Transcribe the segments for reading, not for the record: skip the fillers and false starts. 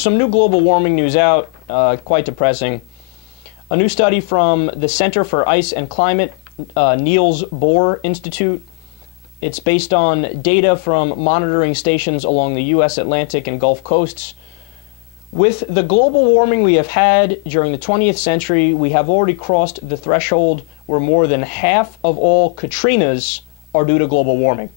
some new global warming news out, quite depressing. A new study from the Center for Ice and Climate, Niels Bohr Institute. It's based on data from monitoring stations along the U.S. Atlantic and Gulf coasts. With the global warming we have had during the 20th century, we have already crossed the threshold where more than half of all Katrinas are due to global warming.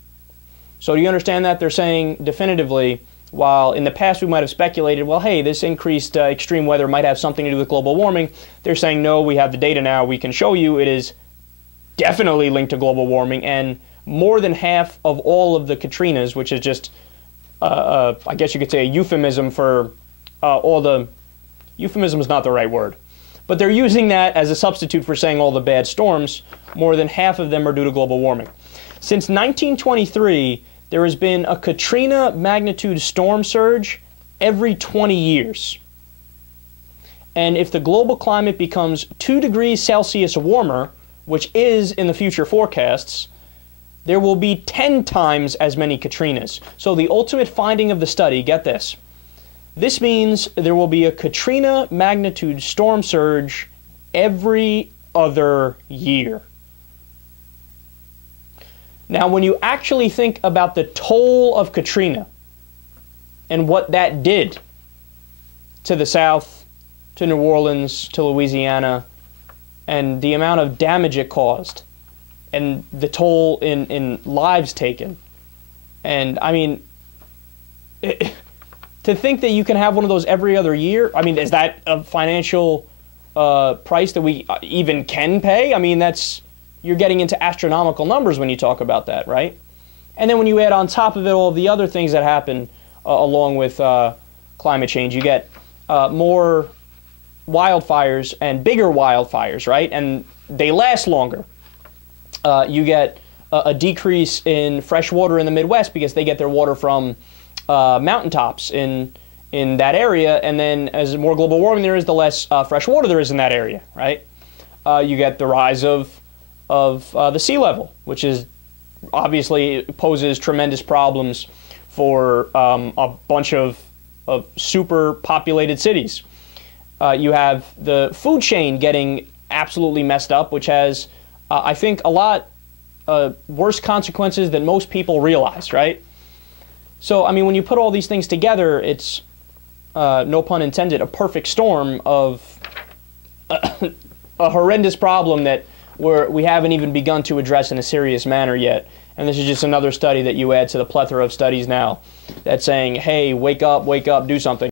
So do you understand that? They're saying definitively, while in the past we might have speculated, well, hey, this increased extreme weather might have something to do with global warming, they're saying, no, we have the data now, we can show you it is definitely linked to global warming, and more than half of all of the Katrinas, which is just, I guess you could say a euphemism for euphemism is not the right word, but they're using that as a substitute for saying all the bad storms. More than half of them are due to global warming. Since 1923, there has been a Katrina magnitude storm surge every 20 years. And if the global climate becomes 2 degrees Celsius warmer, which is in the future forecasts, there will be 10 times as many Katrinas. So the ultimate finding of the study, get this, this means there will be a Katrina magnitude storm surge every other year. Now, when you actually think about the toll of Katrina and what that did to the South, to New Orleans, to Louisiana, and the amount of damage it caused, and the toll in lives taken, and I mean, to think that you can have one of those every other year, I mean, is that a financial price that we even can pay? I mean, you're getting into astronomical numbers when you talk about that, right? And then when you add on top of it all of the other things that happen along with climate change, you get more wildfires and bigger wildfires, right? And they last longer. You get a decrease in fresh water in the Midwest because they get their water from mountaintops in that area, and then as more global warming there is, the less fresh water there is in that area, right? You get the rise of the sea level, which is obviously poses tremendous problems for a bunch of super populated cities. You have the food chain getting absolutely messed up, which has, I think, a lot worse consequences than most people realize, right? So, I mean, when you put all these things together, it's, no pun intended, a perfect storm of a horrendous problem that we haven't even begun to address in a serious manner yet. And this is just another study that you add to the plethora of studies now that's saying, hey, wake up, do something.